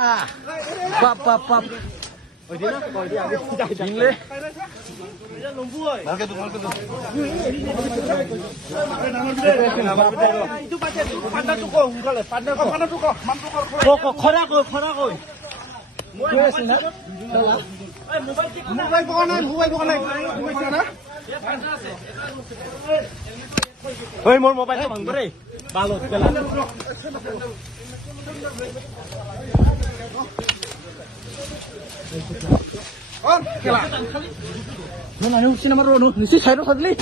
Pap pap pap. Nhìn lên. খরা মোর mobile ভাঙব রে ভালো খেলা সিনেমার নিশ্চয় সাইড খাদলি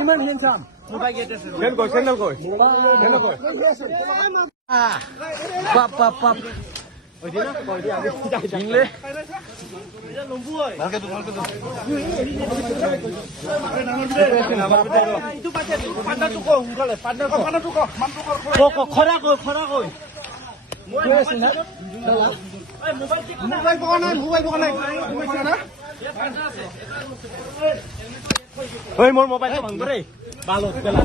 ইমান হেনচাম পাপ পাপ পাপ জিংলে খরা কই মোর মোবাইল ভাঙব রে ভালো খেলা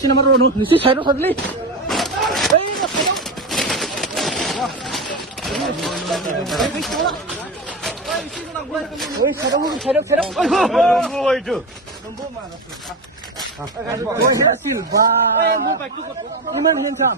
সিনেমার নিশ্চয় সাইড খাদলি ইমান হেনচাম